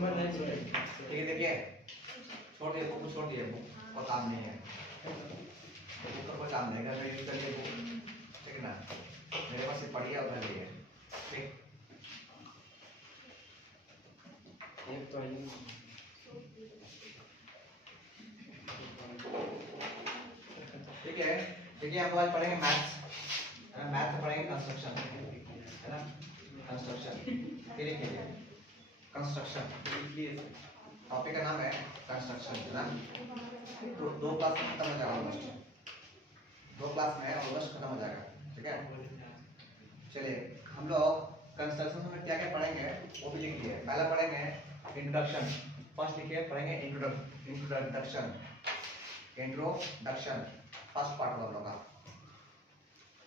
ठीक है, देखिए छोड़ दिए बुक, छोड़ दिए बुक को काम नहीं है, बुक का कोई काम नहीं है, घर यूज करिए बुक, ठीक है ना। मेरे पास से पढ़िए और घर लिए, ठीक। ठीक है, देखिए हम आज पढ़ेंगे मैथ्स, मैथ से पढ़ेंगे कंस्ट्रक्शन, है ना, कंस्ट्रक्शन। फिर लिखिए कंस्ट्रक्शन, टॉपिक का नाम है कंस्ट्रक्शन, है ना। दो क्लास खत्म हो जाएगा ऑलमोस्ट, 2 क्लास में ऑलमोस्ट खत्म हो जाएगा, ठीक है। चलिए हम लोग कंस्ट्रक्शन में क्या क्या पढ़ेंगे वो भी लिखिए। पहला पढ़ेंगे इंट्रोडक्शन, फर्स्ट लिखिए पढ़ेंगे इंट्रोडक्शन, इंट्रोडक्शन फर्स्ट पार्ट होगा हम लोग का,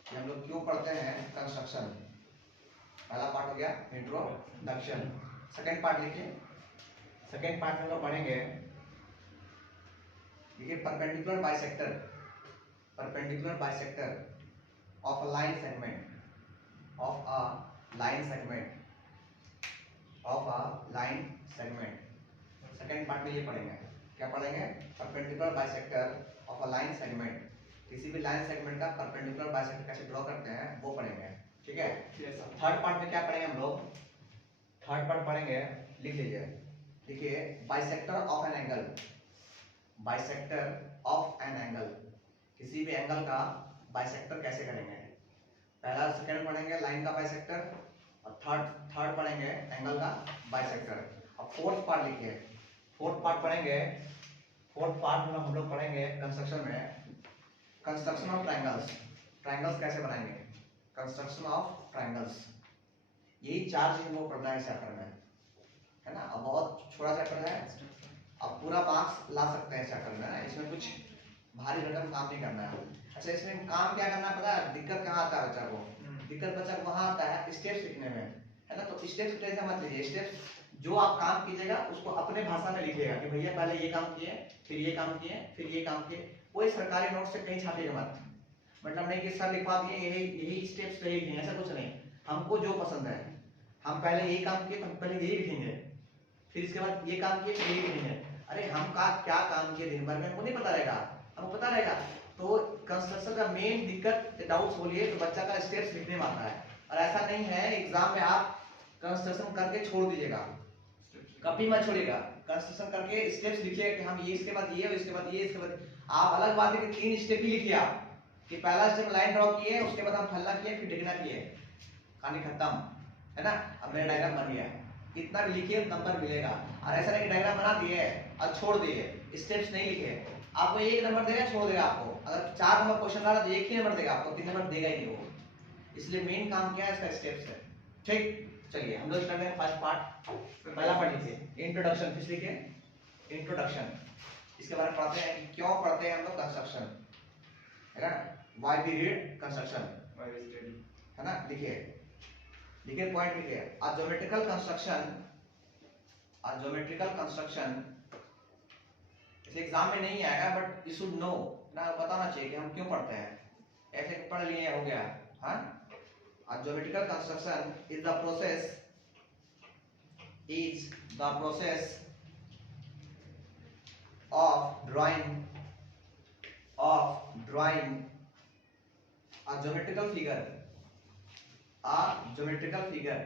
कि हम लोग क्यों पढ़ते हैं कंस्ट्रक्शन। पहला पार्ट हो गया इंट्रोडक्शन। सेकंड पार्ट लिखिए, सेकंड पार्ट में हम लोग पढ़ेंगे, देखिए perpendicular bisector, perpendicular bisector of a line segment, of a line segment, of a line segment. Second part में ये पढ़ेंगे, क्या पढ़ेंगे, perpendicular bisector of a line segment, किसी भी लाइन सेगमेंट का परपेंडिकुलर बाइसेक्टर कैसे ड्रॉ करते हैं वो पढ़ेंगे, ठीक है। थर्ड पार्ट में क्या पढ़ेंगे हम लोग, थर्ड पार्ट पढ़ेंगे, लिख लीजिए, देखिए bisector of an angle, bisector of an angle, किसी भी एंगल का बाइसेक्टर कैसे करेंगे। पहला सेकंड पढ़ेंगे लाइन का बाइसेक्टर, और थर्ड पढ़ेंगे एंगल का बाइसेक्टर। अब फोर्थ पार्ट लिखिए, फोर्थ पार्ट पढ़ेंगे, फोर्थ पार्ट में हम लोग पढ़ेंगे कंस्ट्रक्शन में कंस्ट्रक्शन ऑफ ट्रायंगल्स, ट्रायंगल्स कैसे बनाएंगे, कंस्ट्रक्शन ऑफ ट्रायंगल्स। यही 4 चीज वो पढ़ना है इस चैप्टर में, है ना। अब बहुत छोटा चैप्टर है, अब पूरा मार्क्स ला सकते हैं चैप्टर में, है इसमें कुछ भारी रकम काम नहीं करना है। अच्छा इसमें काम क्या करना है पता है, दिक्कत कहाँ आता है बच्चा को, दिक्कत बच्चा को वहाँ आता है स्टेप्स लिखने में, है ना। तो स्टेप्स टेंशन मत लीजिए, स्टेप्स जो आप काम कीजिएगा उसको अपने भाषा में लिखिएगा कि भैया पहले ये काम किए, फिर ये काम किए, फिर ये काम किए। कोई सरकारी नोट से कहीं छापिएगा मत, मतलब नहीं कि सर लिखवा दिए यही यही स्टेप्स सही लिखेंगे, ऐसा कुछ नहीं। हमको जो पसंद है, हम पहले यही काम किए तो हम पहले यही लिखेंगे, फिर इसके बाद ये काम किए फिर यही लिखेंगे। अरे हम का क्या काम किए दिन भर में हमको नहीं पता रहेगा, हमको पता रहेगा। तो कंस्ट्रक्शन का मेन दिक्कत डाउट्स बोलिए तो बच्चा का स्टेप्स लिखने में आता है, और ऐसा नहीं है एग्जाम में आप कंस्ट्रक्शन करके छोड़ दीजिएगा, कभी मत छोड़िएगा, कंस्ट्रक्शन करके स्टेप्स लिखिए कि हम ये इसके बाद ये और इसके बाद ये इसके बाद। आप अलग बात है कि 3 स्टेप ही लिखिए आप, कि पहला स्टेप लाइन ड्रॉ किए, उसके बाद हम फलना किए, फिर डिगना किए, कहानी खत्म, है ना। अब मेरा डायग्राम बन गया, इतना भी लिखिए नंबर मिलेगा। और ऐसा नहीं कि डायग्राम बना दिए और छोड़ दिए, स्टेप्स नहीं लिखे, आपको 1 नंबर देगा, छोड़ देगा आपको। अगर 4 नंबर क्वेश्चन आ रहा है तो 1 ही नंबर देगा आपको, 3 नंबर देगा ही नहीं वो। इसलिए मेन काम क्या है इसका, स्टेप्स है, ठीक। चलिए हम लोग स्टार्ट करें फर्स्ट पार्ट। पहला पार्ट लिखिए इंट्रोडक्शन, फिर लिखिए इंट्रोडक्शन, इसके बारे में पढ़ते हैं कि क्यों पढ़ते हैं हम लोग कंस्ट्रक्शन, है ना। Why we read construction, why we study, है ना। लिखिए लिखिए पॉइंट लिखिए, a geometrical construction, a geometrical construction. इस एग्जाम में नहीं आएगा बट यू शुड नो, ना बताना चाहिए कि हम क्यों पढ़ते हैं, ऐसे पढ़ लिए हो गया। हाँ, a geometrical construction is the process, is the process of drawing a geometrical figure, a geometrical figure,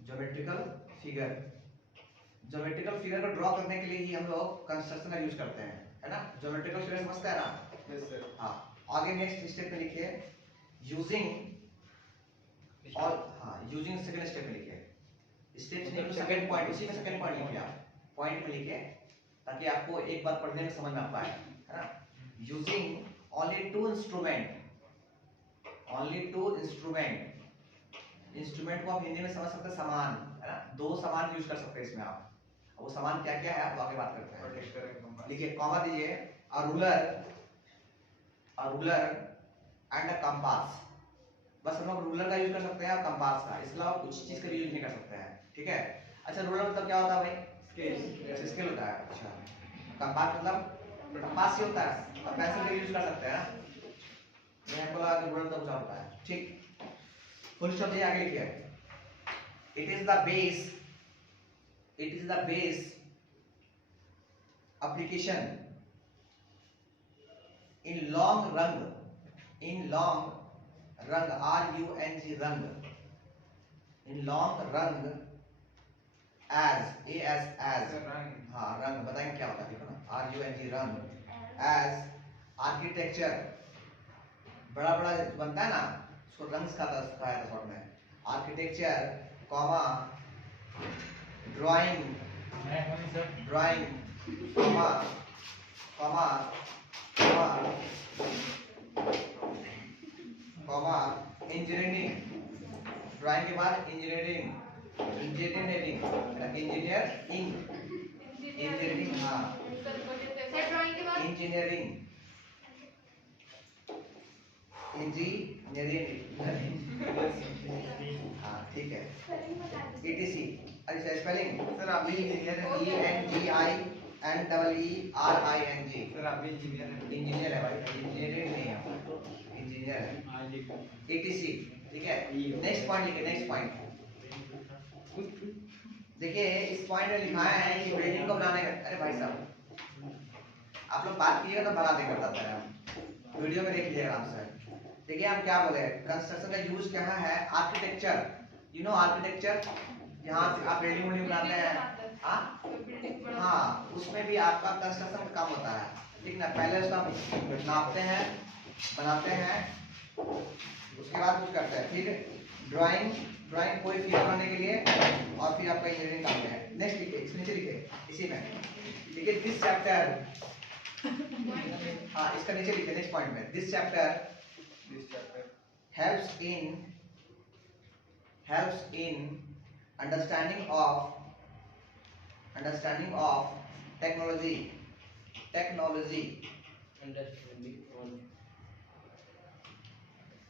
geometrical figure, geometrical figure को ड्रॉ करने के लिए ही हम लोग कंस्ट्रक्शन का यूज करते हैं, है ना। geometrical figure समझते हैं ना, यस सर। हाँ, आगे नेक्स्ट स्टेप पे लिखिए यूजिंग, और हाँ यूजिंग सेकंड स्टेप में लिखिए, स्टेप नहीं सेकंड पॉइंट, उसी में सेकंड पॉइंट लिखिए आप, पॉइंट में लिखिए ताकि आपको एक बार पढ़ने में समझ में आ पाए, है ना। Using only 2 instrument, only 2 instrument, instrument को आप हिंदी में समझ सकते हैं सामान, है ना। 2 सामान यूज कर सकते हैं इसमें आप, वो सामान क्या क्या है वो आगे बात करते हैं। लिखिए कॉमा दीजिए, a ruler and a compass, बस हम लोग रूलर का यूज कर सकते हैं और कंपास का, इसके अलावा कुछ चीज का यूज नहीं कर सकते हैं, ठीक है। अच्छा रूलर मतलब क्या होता है भाई, स्केल, स्केल होता है। अच्छा कंपास मतलब कंपास ही होता है, और पेंसिल का यूज कर सकते हैं ना, मैं बोला कि रूलर तो कुछ होता है, ठीक। फुल स्टॉप दिए, आगे लिखिए, it is the base, It is the base application in long rung, R-U-N-G, rung, in long rung, as हाँ रंग बताएंगे क्या होता है, देखो ना, R-U-N-G, रंग, as आर्किटेक्चर, बड़ा बड़ा बनता है ना, उसको रंग सिखाया था शॉर्ट में, architecture, comma, drawing, comma, comma, comma, engineering, drawing के बाद इंजीनियरिंग, हाँ, इंजीनियरिंग, हाँ ठीक है, ETC, अच्छा स्पेलिंग सर आप भी इंजीनियर हैं। ENGINEERING, सर आप भी इंजीनियर हैं। इंजीनियर है भाई, इंजीनियरिंग नहीं है, इंजीनियर है, ETC, ठीक है। नेक्स्ट पॉइंट लिखिए, नेक्स्ट पॉइंट देखिए, इस पॉइंट में लिखा है कि बिल्डिंग को बनाने का, अरे भाई साहब आप लोग बात कीजिएगा तो बना देंगे, बताता है हम वीडियो में देख लीजिएगा आराम से। देखिए हम क्या बोले, कंस्ट्रक्शन का यूज क्या है, आर्किटेक्चर, यू नो आर्किटेक्चर, यहाँ आप बिल्डिंग बनाते हैं, हाँ उसमें भी आपका कंस्ट्रक्शन का काम होता है, ठीक ना। पहले उसका नापते हैं, बनाते हैं, उसके बाद कुछ करते हैं, फिर ड्राइंग कोई फिगर बनने के लिए, और फिर आपका इंजीनियरिंग काम है। नेक्स्ट लिखिए, इसके नीचे लिखिए, इसी में लिखिए दिस चैप्टर, हाँ इसका नीचे लिखिए नेक्स्ट पॉइंट में, this chapter helps in understanding of technology,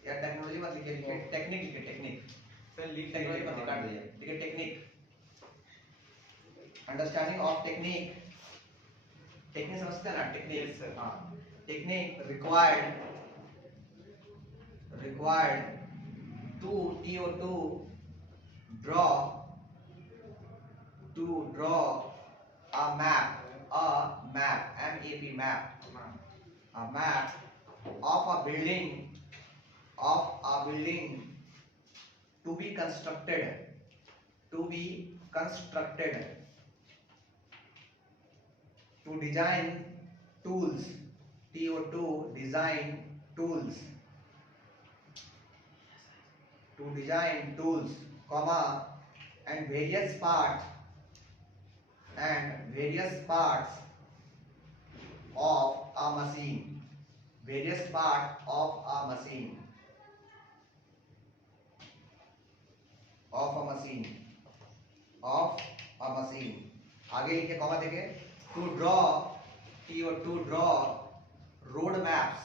या टेक्नोलॉजी मत लिखिए, टेक्निक लिखिए, टेक्निक, टेक्नोलॉजी मत काट दीजिए, लिखिए टेक्निक, अंडरस्टैंडिंग ऑफ टेक्निक समझते हैं ना, टेक्निक, हाँ technique required to draw a map, a map of a building to be constructed, to design tools, design tools, comma, and various parts of a machine, आगे लिखे comma देके, to draw road maps,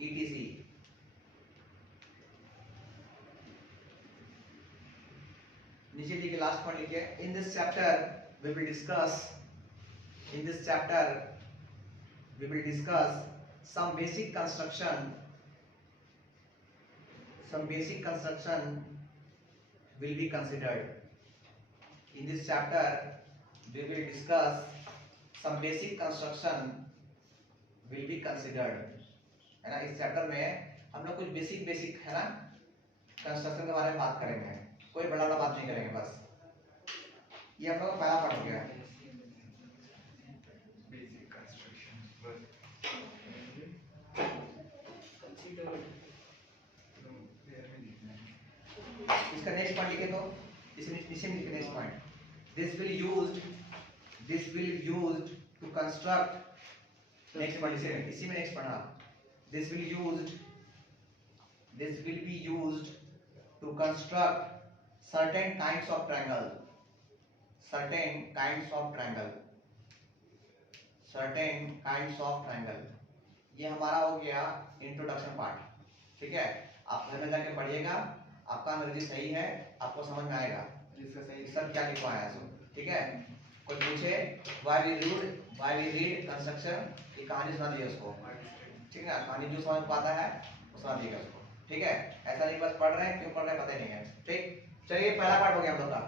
etc. नीचे लिखे last point लिखे, in this chapter we will discuss some basic construction will be considered. In this chapter we will discuss some basic construction will be considered, है ना। इस chapter में हम लोग कुछ बेसिक है ना कंस्ट्रक्शन के बारे में बात करेंगे, कोई बड़ा बात नहीं करेंगे, बस ये हम लोग का पहला पार्ट हो गया। इसका नेक्स्ट पॉइंट लिखे, तो इसे नीचे लिखे next point, this will used to construct, next point इसी में नेक्स्ट पढ़ा, this will be used to construct certain kinds of triangle, ये हमारा हो गया इंट्रोडक्शन पार्ट, ठीक है। आप घर में जाके पढ़िएगा, आपका अंग्रेजी सही है, आपको समझ में आएगा इसका सही सब क्या लिखा है, ठीक है। कोई पूछे why we read कंस्ट्रक्शन, ये कहानी सुना दीजिए उसको, ठीक है, कहानी जो समझ पाता है वो सुना दीजिएगा उसको, ठीक है। ऐसा नहीं बस पढ़ रहे हैं, क्यों पढ़ रहे हैं पता नहीं है, ठीक। चलिए पहला पार्ट हो गया हम लोग का।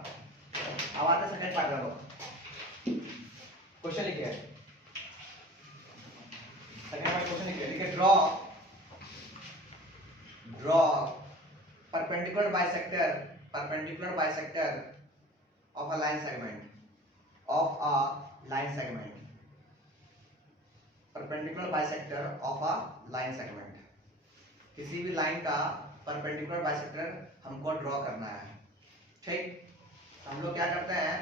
अब आते सेकंड पार्ट में लोग क्वेश्चन लिखिए। सेकंड पार्ट क्वेश्चन लिखिए draw perpendicular bisector of a line segment perpendicular bisector of a line segment। किसी भी लाइन का परपेंडिकुलर बाइसेक्टर हमको ड्रॉ करना है। ठीक, हम लोग क्या करते हैं,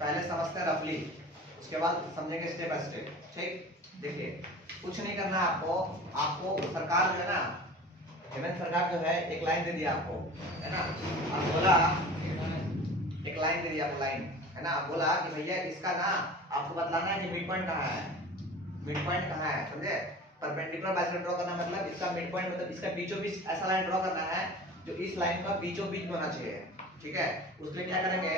पहले समझते हैं रफली, उसके बाद समझेंगे स्टेप बाय स्टेप। ठीक, देखिए कुछ नहीं करना है आपको सरकार जो है ना, हेमंत सरकार जो है एक लाइन दे दिया आपको, है ना, अब बोला एक लाइन दे दिया आपको, लाइन है ना, बोला कि भैया इसका ना आपको बतलाना है कि मिड पॉइंट कहाँ है, मिड पॉइंट कहाँ है, समझे। परपेंडिकुलर बाइसेक्टर ड्रॉ करना मतलब इसका मिड पॉइंट मतलब इसका बीचों बीच ऐसा लाइन ड्रॉ करना है जो इस लाइन का बीचों बीच होना चाहिए। ठीक है, उसके लिए क्या करेंगे,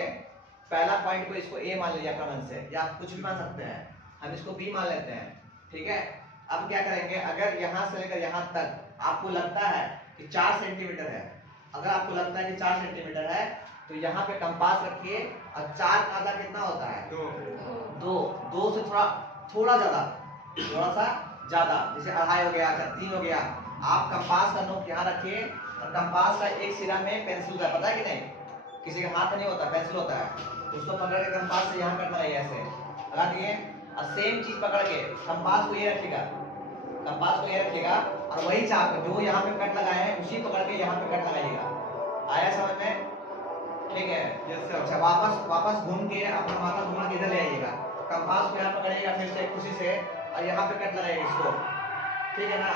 पहला पॉइंट को इसको ए मान लीजिए अपना मन से, या आप कुछ भी मान सकते हैं, हम इसको बी मान लेते हैं। ठीक है, अब क्या करेंगे, अगर यहाँ से लेकर यहाँ तक आपको लगता है कि 4 सेंटीमीटर है, अगर आपको लगता है कि 4 सेंटीमीटर है तो यहाँ पे कंपास रखिए, और 4 का आधा कितना होता है, 2 से थोड़ा सा ज्यादा, जैसे 2.5 हो गया, 3 हो गया। आप कंपास का नोक यहाँ रखिए, और कंपास का एक सिरा में पेंसिल होता है, पता है कि नहीं, किसी के हाथ नहीं होता, पेंसिल होता है, उसको पकड़ के कंपास से यहाँ करना है, ऐसे लगा दिए, और सेम चीज पकड़ के कंपास को ये रखिएगा, कंपास को ये रखिएगा, और वही चाप जो यहाँ पे कट लगाए हैं उसी पकड़ के यहाँ पे कट लगाइएगा। आया समझ में? ठीक है, अच्छा वापस घूम के अपना माथा घुमा के इधर ले आइएगा, कंपास को यहाँ पकड़िएगा फिर से खुशी से, और यहाँ पे कट लगाइएगा इसको। ठीक है ना,